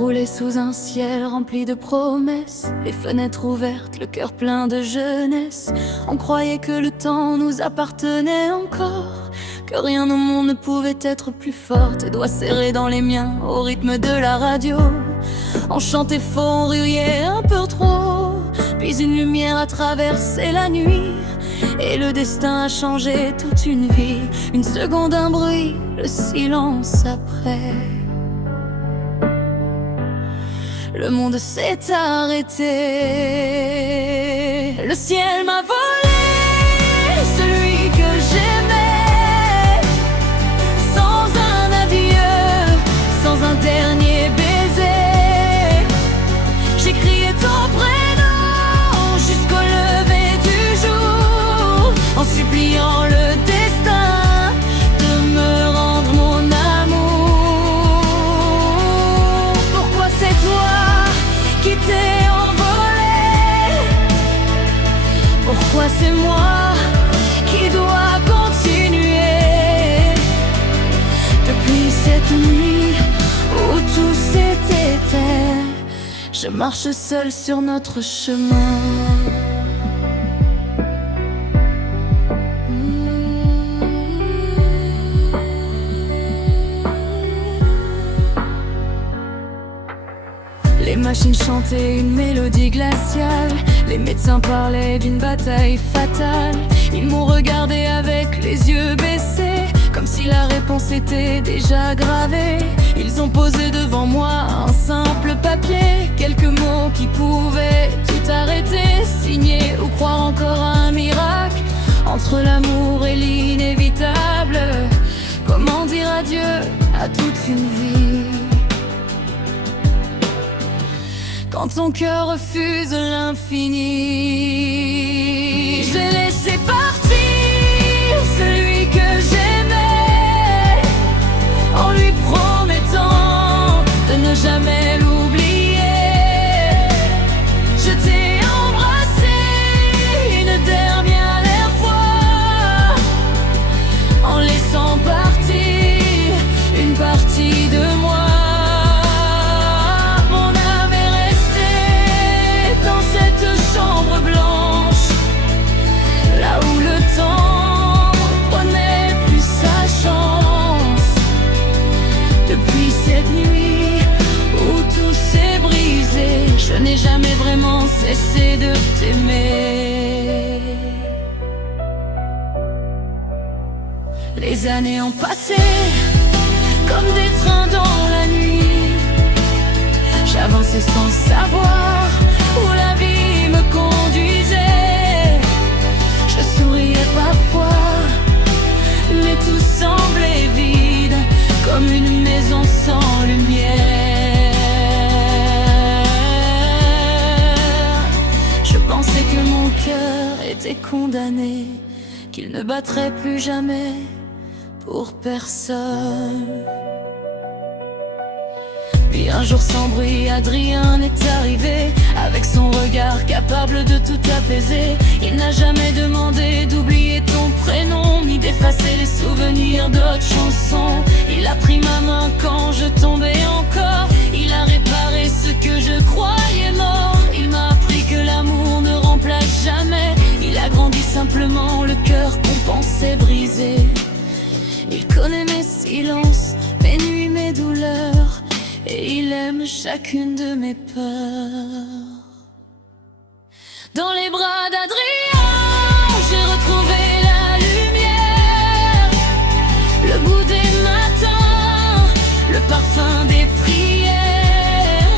roulait sous un ciel rempli de promesses, les fenêtres ouvertes, le cœur plein de jeunesse. On croyait que le temps nous appartenait encore, que rien au monde ne pouvait être plus fort. Tes doigts serrés dans les miens au rythme de la radio. On chantait faux, on riait un peu trop. Puis une lumière a traversé la nuit, et le destin a changé toute une vie. Une seconde, un bruit, le silence après. Le monde s'est arrêté. Le ciel m'a volé celui que j'aimais, sans un adieu, sans un dernier baiser. J'ai crié ton prénom jusqu'au lever du jour, en suppliant le destin de me rendre mon amour. Pourquoi c'est toi qui t'es envolé? Pourquoi c'est moi qui dois continuer? Depuis cette nuit où tout s'est éteint, je marche seule sur notre chemin. Les machines chantaient une mélodie glaciale, les médecins parlaient d'une bataille fatale. Ils m'ont regardé avec les yeux baissés, comme si la réponse était déjà gravée. Ils ont posé devant moi un simple papier, quelques mots qui pouvaient tout arrêter. Signer ou croire encore à un miracle, entre l'amour et l'inévitable. Comment dire adieu à toute une vie quand ton cœur refuse l'infini? Je l'ai laissé partir, celui que j'aimais, en lui promettant de ne jamais l'oublier. Je t'ai embrassé une dernière fois, en laissant partir une partie de moi. Je n'ai jamais vraiment cessé de t'aimer. Les années ont passé comme des trains dans la nuit. J'avançais sans savoir où la vie me conduisait. Je souriais parfois, mais tout semblait vide, comme une maison sans lumière. Je pensais que mon cœur était condamné, qu'il ne battrait plus jamais pour personne. Puis un jour sans bruit, Adrien est arrivé, avec son regard capable de tout apaiser. Il n'a jamais demandé d'oublier ton prénom, ni d'effacer les souvenirs d'autres chansons. Il a pris ma main quand je tombais encore, il a réparé ce que je croyais mort. Il m'a appris que l'amour ne remplace jamais, il a grandi simplement le cœur qu'on pensait brisé. Il connaît mes silences, mes nuits, mes douleurs, et il aime chacune de mes peurs. Dans les bras d'Adrien, j'ai retrouvé la lumière, le goût des matins, le parfum des prières.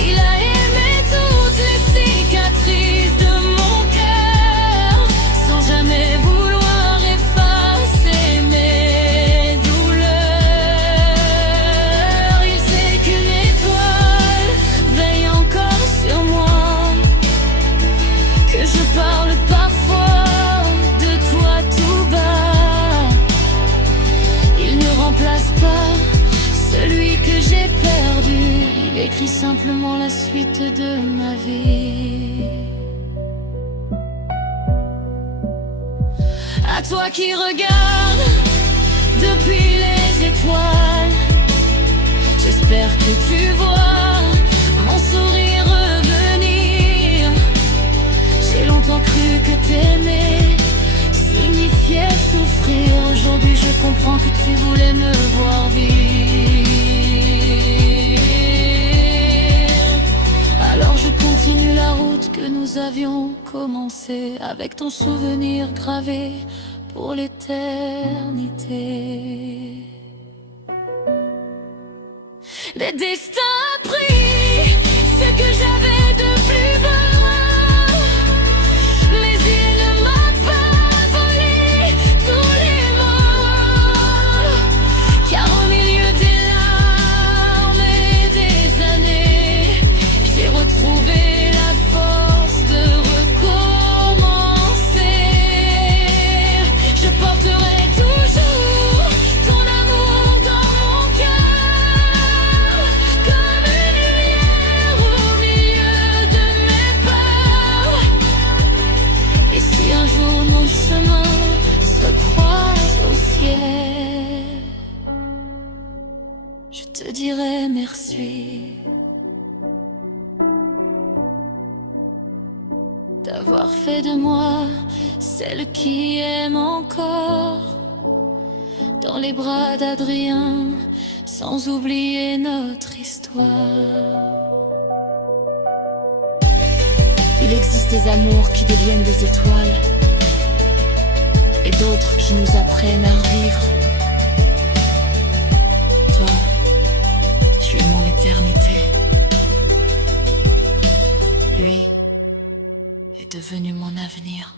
Il a aimé toutes les cicatrices de mon cœur, sans jamais vouloir effacer mes douleurs. Il sait qu'une étoile veille encore sur moi, que je parle parfois de toi tout bas. Il ne remplace pas celui que j'ai perdu, il écrit simplement la suite de ma vie. À toi qui regardes depuis les étoiles, j'espère j'espère que tu vois mon sourire revenir. J'ai longtemps cru que t'aimer signifiait souffrir. Aujourd'hui je comprends que tu voulais me voir vivre. Alors je continue la route que nous avions commencée, avec ton souvenir gravé pour l'éternité. Le destin a pris ce que j'avais de plus beau, mais il ne m'a pas volé tous les mots. Car au milieu des larmes et des années, j'ai retrouvé la force de recommencer. Je porterai toujours ton amour dans mon cœur, comme une lumière au milieu de mes peurs. Et si un jour nos chemins se croisent au ciel, je te dirai merci d'avoir fait de moi celle qui aime encore, dans les bras d'Adrien, sans oublier notre histoire. Il existe des amours qui deviennent des étoiles, et d'autres qui nous apprennent à revivre. Toi, tu es mon éternité. Lui est devenu mon avenir.